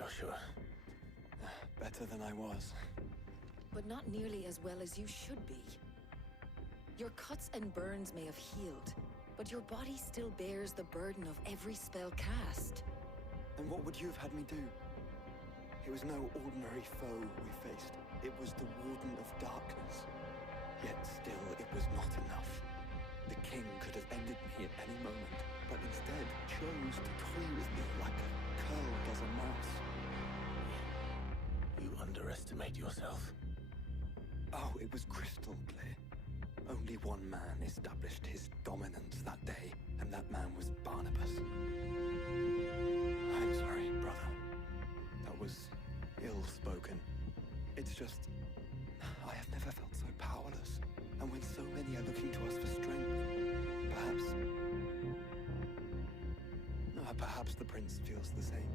Joshua? Better than I was. But not nearly as well as you should be. Your cuts and burns may have healed, but your body still bears the burden of every spell cast. And what would you have had me do? It was no ordinary foe we faced. It was the Warden of Darkness. Yet still, it was not enough. The king could have ended me at any moment, but instead chose to toy with me like a curl does a mouse. You underestimate yourself. Oh, it was crystal clear. Only one man established his dominance that day, and that man was Barnabas. I'm sorry, brother. That was ill-spoken. It's just, I have never felt so powerless. And when so many are looking to us for strength, perhaps the prince feels the same.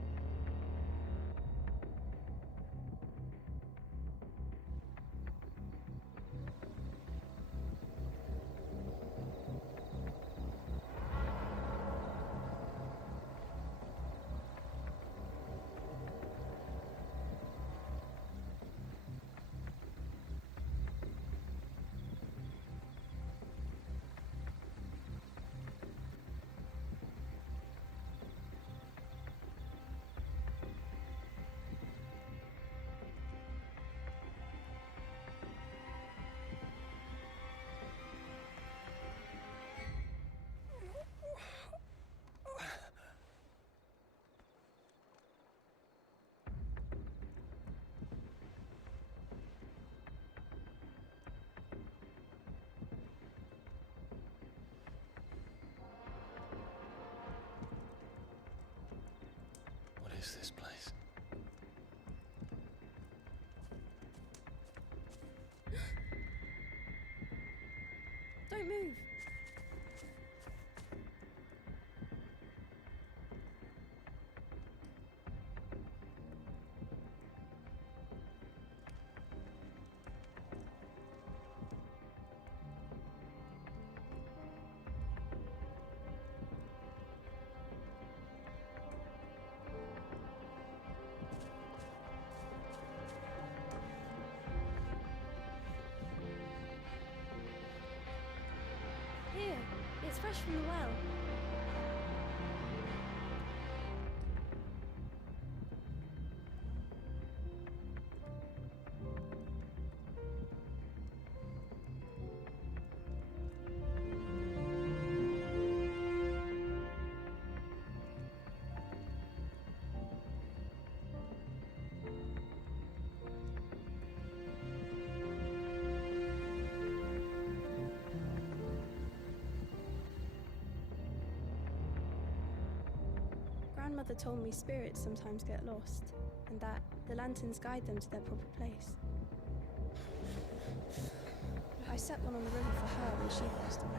What is this place? Don't move. Here, it's fresh from the well. Grandmother told me spirits sometimes get lost, and that the lanterns guide them to their proper place. I set one on the river for her when she passed away.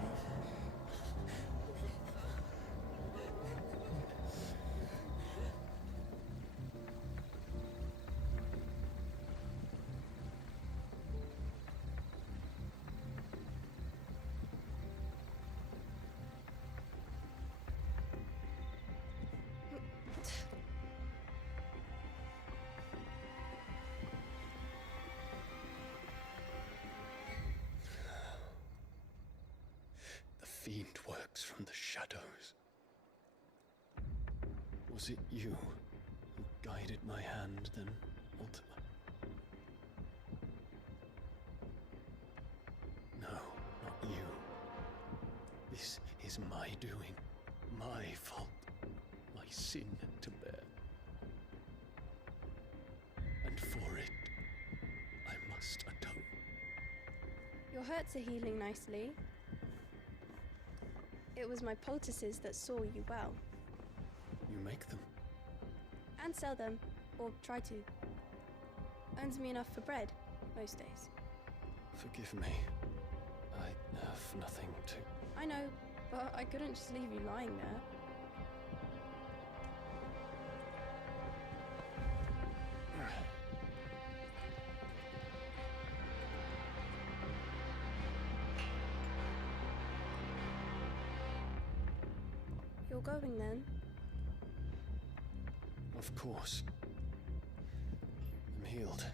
The fiend works from the shadows. Was it you who guided my hand, then, ultimately? No, not you. This is my doing, my fault, my sin to bear. And for it, I must atone. Your hurts are healing nicely. It was my poultices that saw you well. You make them? And sell them, or try to. Earns me enough for bread, most days. Forgive me. I have nothing to... I know, but I couldn't just leave you lying there. You're going then? Of course. healed.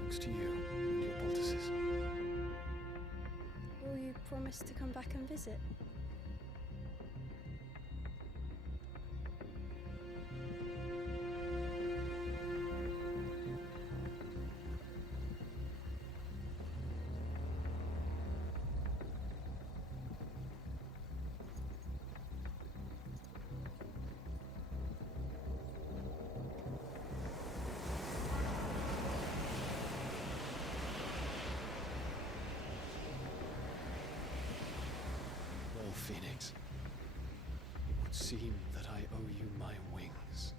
Thanks to you and your poultices. Will you promise to come back and visit? Well, Phoenix, it would seem that I owe you my wings.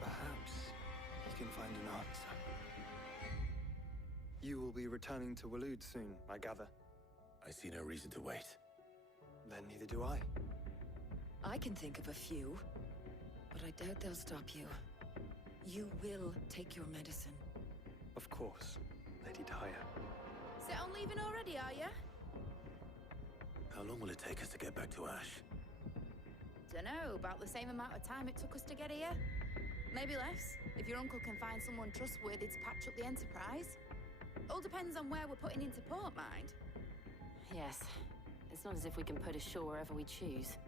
Perhaps he can find an answer. You will be returning to Waloed soon, I gather. I see no reason to wait. Then neither do I. I can think of a few, but I doubt they'll stop you. You will take your medicine. Of course, Lady Dahlia. Set on leaving already, are you? How long will it take us to get back to Ash? Dunno, about the same amount of time it took us to get here. Maybe less, if your uncle can find someone trustworthy to patch up the Enterprise. All depends on where we're putting into port, mind. Yes. It's not as if we can put ashore wherever we choose.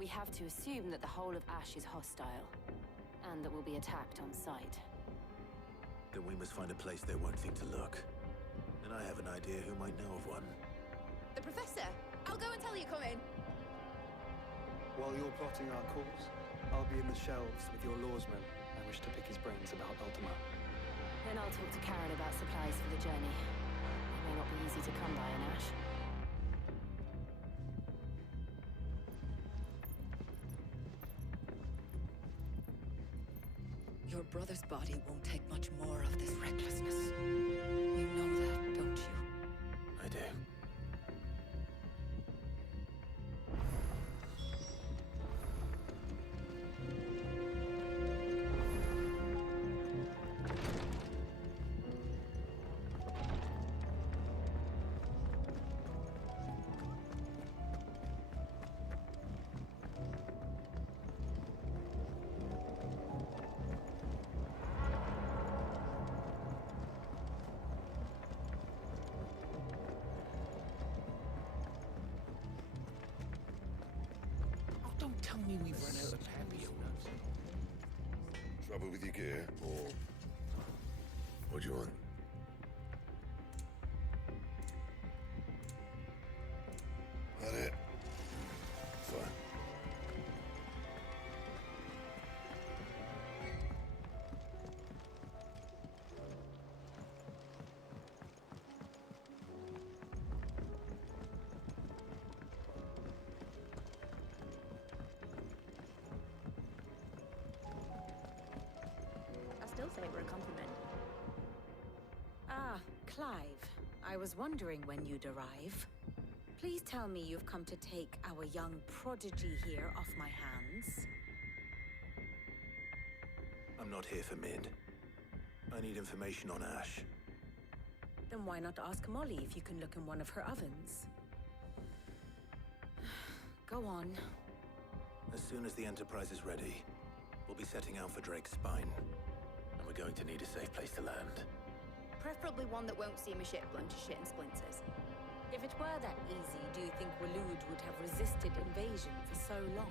We have to assume that the whole of Ash is hostile, and that we'll be attacked on sight. Then we must find a place they won't think to look. And I have an idea who might know of one. The Professor! I'll go and tell you come in. While you're plotting our course, I'll be in the shelves with your lawsman. I wish to pick his brains about Ultima. Then I'll talk to Karen about supplies for the journey. They may not be easy to come by in Ash. Your brother's body won't take much more of this recklessness. You know that, don't you? I do. Don't tell me we've run out of happy nuts. Trouble with your gear, or what do you want? That it? Fine. I still say we're a compliment. Ah, Clive. I was wondering when you'd arrive. Please tell me you've come to take our young prodigy here off my hands. I'm not here for Mid. I need information on Ash. Then why not ask Molly if you can look in one of her ovens? Go on. As soon as the Enterprise is ready, we'll be setting out for Drake's Spine. And we're going to need a safe place to land. Preferably one that won't see my ship blown to shit and splinters. If it were that easy, do you think Waloed would have resisted invasion for so long?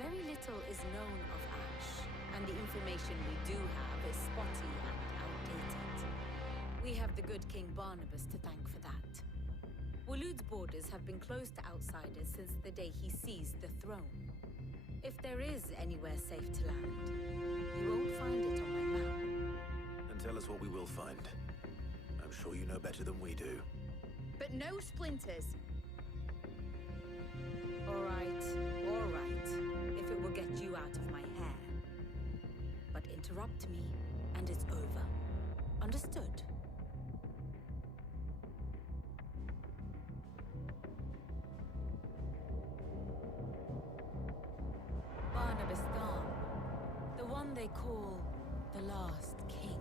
Very little is known of Ash, and the information we do have is spotty and outdated. We have the good King Barnabas to thank for that. Waloed's borders have been closed to outsiders since the day he seized the throne. If there is anywhere safe to land, you won't find it on my map. And tell us what we will find. I'm sure you know better than we do. But no splinters. All right, if it will get you out of my hair. But interrupt me, and it's over. Understood? Barnabas Thorn, the one they call the last king.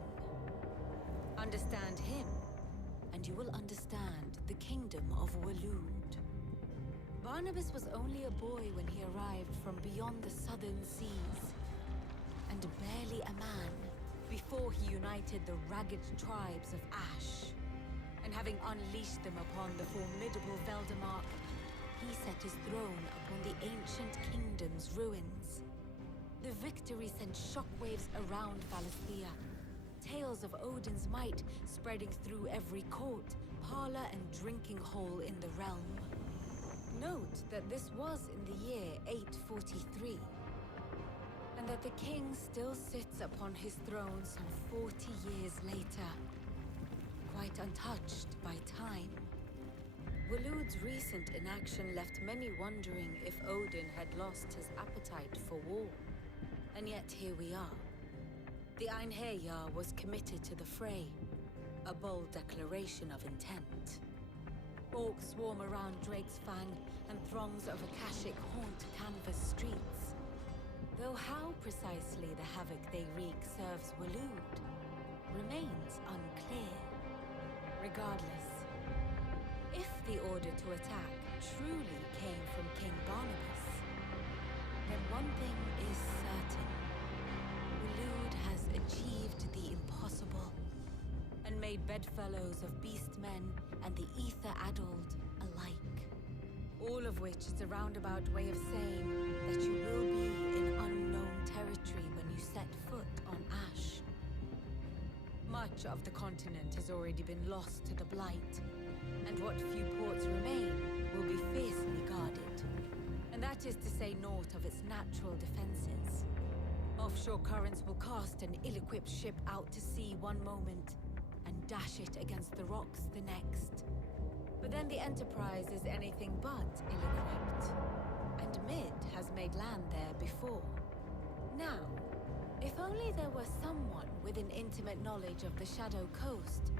Understand him, and you will understand the kingdom of Waloed. Barnabas was only a boy when he arrived from beyond the southern seas, and barely a man before he united the ragged tribes of Ash. And having unleashed them upon the formidable Veldemark, he set his throne upon the ancient kingdom's ruins. The victory sent shockwaves around Valisthea, tales of Odin's might spreading through every court, parlor, and drinking hole in the realm. Note that this was in the year 843, and that the king still sits upon his throne some 40 years later, quite untouched by time. Waloed's recent inaction left many wondering if Odin had lost his appetite for war. And yet here we are. The Einherjar was committed to the fray, a bold declaration of intent. Orcs swarm around Drake's Fang, and throngs of Akashic haunt canvas streets. Though how precisely the havoc they wreak serves Waloed remains unclear. Regardless, if the order to attack truly came from King Barnabas, then one thing is certain. Waloed has achieved the impossible, and made bedfellows of beastmen and the ether-addled alike. All of which is a roundabout way of saying that you will be in unknown territory when you set foot on Ash. Much of the continent has already been lost to the Blight, and what few ports remain will be fiercely guarded. And that is to say naught of its natural defenses. Offshore currents will cast an ill-equipped ship out to sea one moment, and dash it against the rocks the next. But then the Enterprise is anything but ill-equipped, and Mid has made land there before. Now, if only there were someone with an intimate knowledge of the Shadow Coast,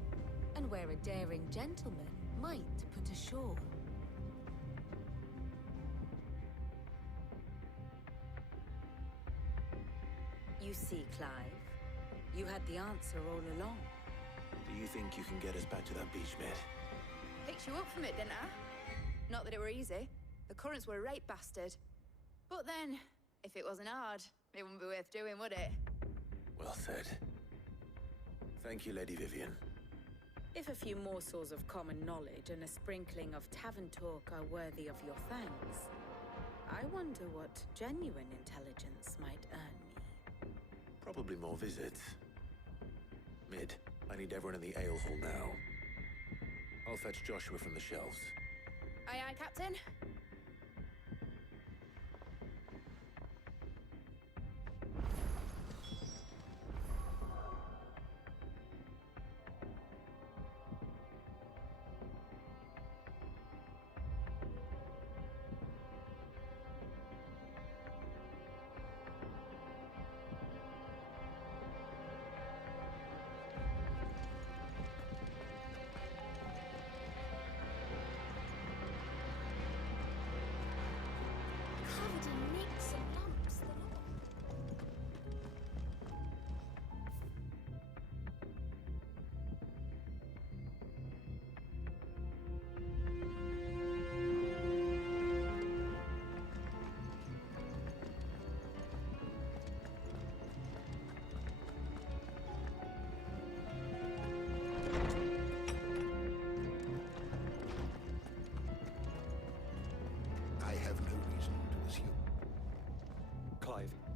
and where a daring gentleman might put ashore. You see, Clive, you had the answer all along. Do you think you can get us back to that beach, Mid? Picked you up from it, didn't I? Not that it were easy. The currents were a right bastard. But then, if it wasn't hard, it wouldn't be worth doing, would it? Well said. Thank you, Lady Vivian. If a few morsels of common knowledge and a sprinkling of tavern talk are worthy of your thanks, I wonder what genuine intelligence might earn me. Probably more visits. Mid, I need everyone in the ale hall now. I'll fetch Joshua from the shelves. Aye, aye, Captain.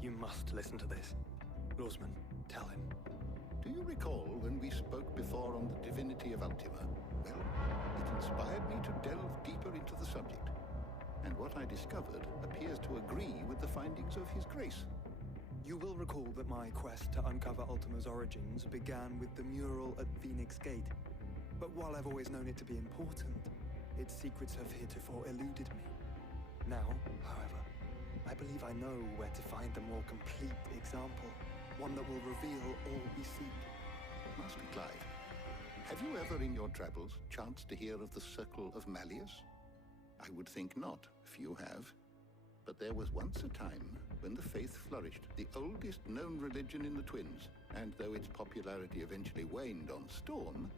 You must listen to this. Lawsman, tell him. Do you recall when we spoke before on the divinity of Ultima? Well, it inspired me to delve deeper into the subject. And what I discovered appears to agree with the findings of His Grace. You will recall that my quest to uncover Ultima's origins began with the mural at Phoenix Gate. But while I've always known it to be important, its secrets have heretofore eluded me. Now, however, I believe I know where to find the more complete example, one that will reveal all we seek. Master Clive, have you ever in your travels chanced to hear of the Circle of Malleus? I would think not, if you have. But there was once a time when the faith flourished, the oldest known religion in the Twins. And though its popularity eventually waned on Storm,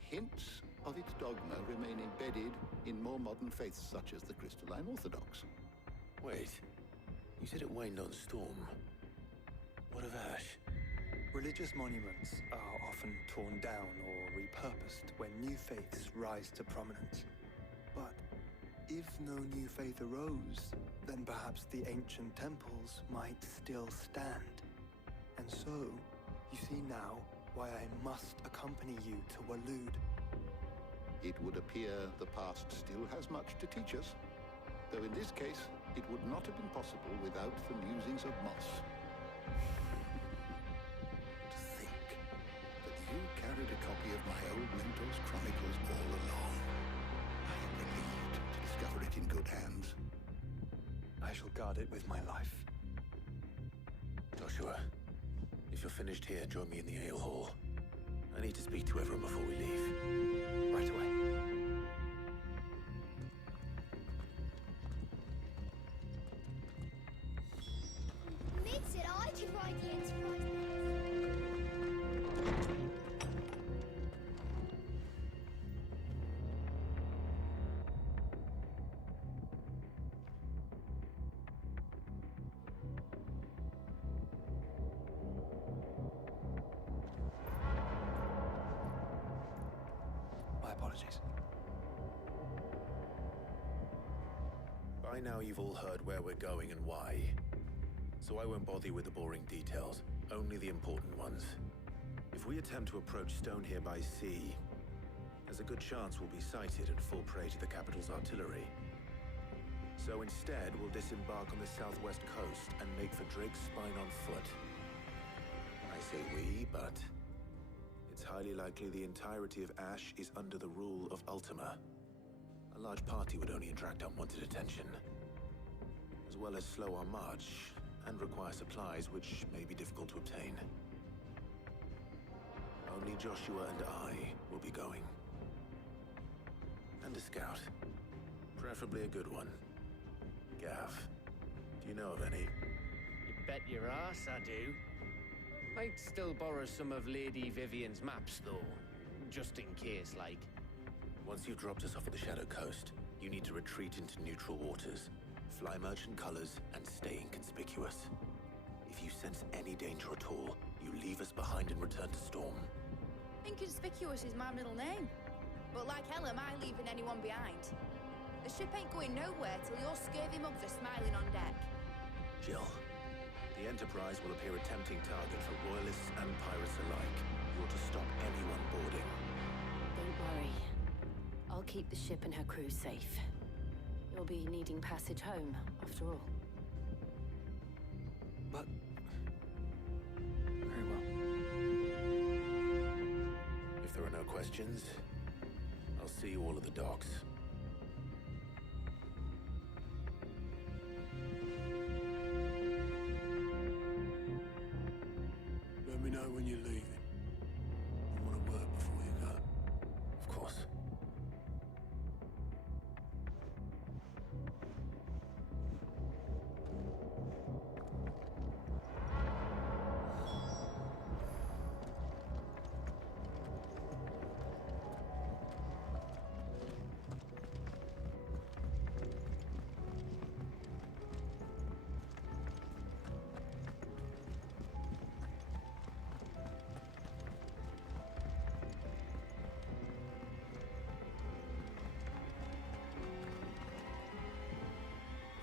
hints of its dogma remain embedded in more modern faiths such as the Crystalline Orthodox. Wait, you said it waned on Storm. What of Ash? Religious monuments are often torn down or repurposed when new faiths rise to prominence. But if no new faith arose, then perhaps the ancient temples might still stand. And so, you see now why I must accompany you to Waloed. It would appear the past still has much to teach us, though in this case, it would not have been possible without the musings of Moss. To think that you carried a copy of my old mentor's chronicles all along. I am relieved to discover it in good hands. I shall guard it with my life. Joshua, if you're finished here, join me in the ale hall. I need to speak to everyone before we leave. Right away. Nick said I could ride the Enterprise. My apologies. By now you've all heard where we're going and why. So I won't bother you with the boring details, only the important ones. If we attempt to approach Stone here by sea, there's a good chance we'll be sighted and fall prey to the capital's artillery. So instead, we'll disembark on the southwest coast and make for Drake's Spine on foot. I say we, but it's highly likely the entirety of Ash is under the rule of Ultima. A large party would only attract unwanted attention, as well as slow our march and require supplies which may be difficult to obtain. Only Joshua and I will be going. And a scout. Preferably a good one. Gav, do you know of any? You bet your ass I do. Might still borrow some of Lady Vivian's maps, though. Just in case, like. Once you've dropped us off at the Shadow Coast, you need to retreat into neutral waters, fly merchant colors, and stay inconspicuous. If you sense any danger at all, you leave us behind and return to Storm. Inconspicuous is my middle name. But like hell am I leaving anyone behind. The ship ain't going nowhere till your scurvy mugs are smiling on deck. Jill, the Enterprise will appear a tempting target for royalists and pirates alike. You're to stop anyone boarding. Don't worry. I'll keep the ship and her crew safe. You'll be needing passage home, after all. But... very well. If there are no questions, I'll see you all at the docks. Let me know when you're leaving. I want to work before you go. Of course.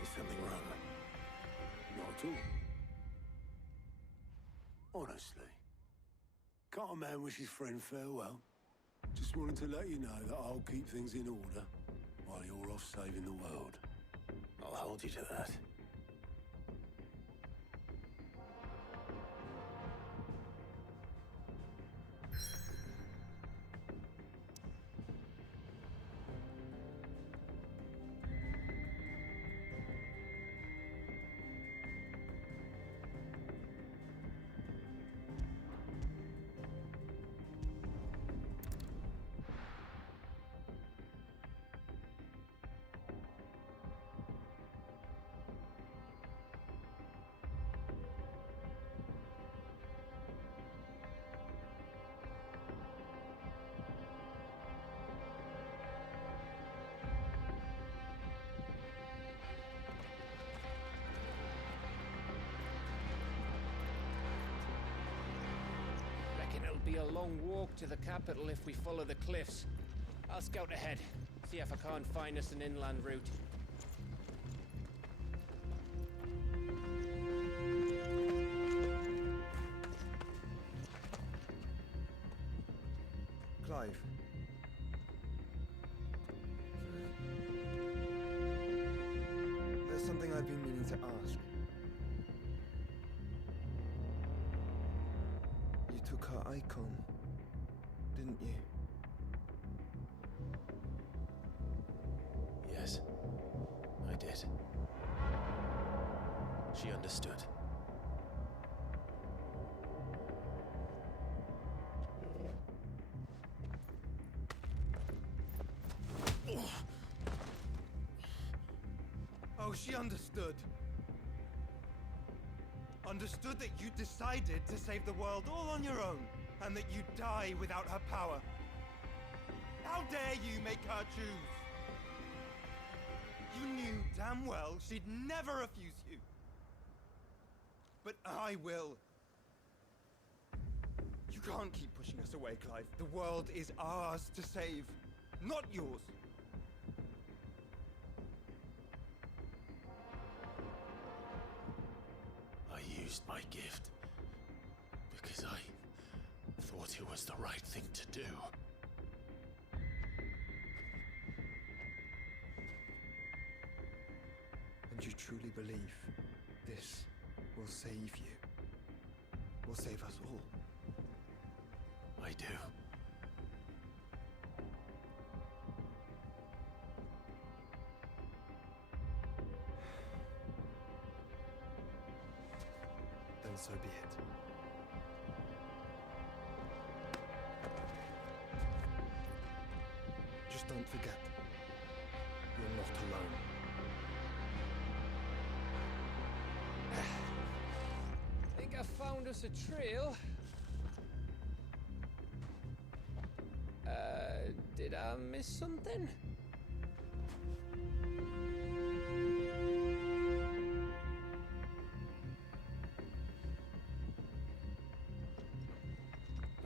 Is something wrong? Not at all. Honestly. Can't a man wish his friend farewell? Just wanted to let you know that I'll keep things in order while you're off saving the world. I'll hold you to that. It'll be a long walk to the capital if we follow the cliffs. I'll scout ahead, see if I can't find us an inland route. Clive. There's something I've been meaning to ask. You took her icon, didn't you? Yes, I did. She understood. Oh, she understood. Understood that you decided to save the world all on your own, and that you'd die without her power. How dare you make her choose? You knew damn well she'd never refuse you. But I will. You can't keep pushing us away, Clive. The world is ours to save, not yours. I used my gift because I thought it was the right thing to do. And you truly believe this will save you? Will save us all? I do. Then so be it. Just don't forget, you're not alone. Think I found us a trail. Did I miss something?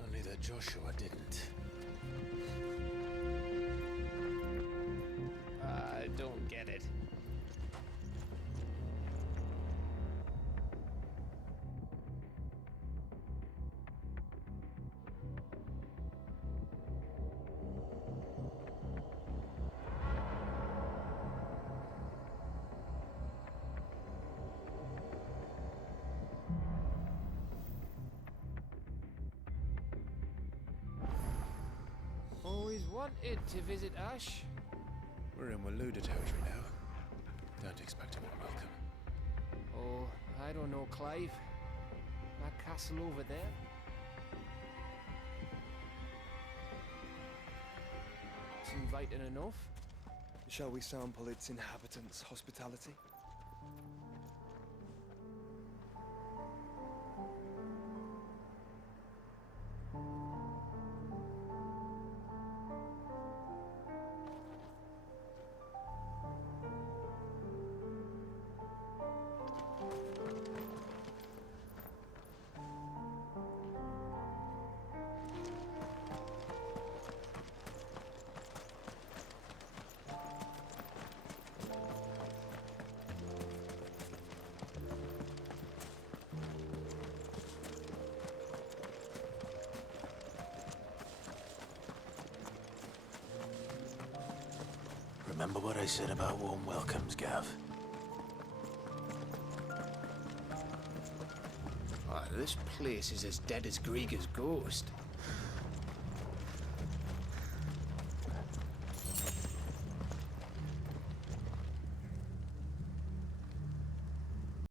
Only that Joshua didn't. I don't get it. Always wanted to visit Ash. We're in Waluda territory now. Don't expect a warm welcome. Oh, I don't know, Clive. That castle over there? It's inviting enough. Shall we sample its inhabitants' hospitality? Remember what I said about warm welcomes, Gav? This place is as dead as Grieger's ghost.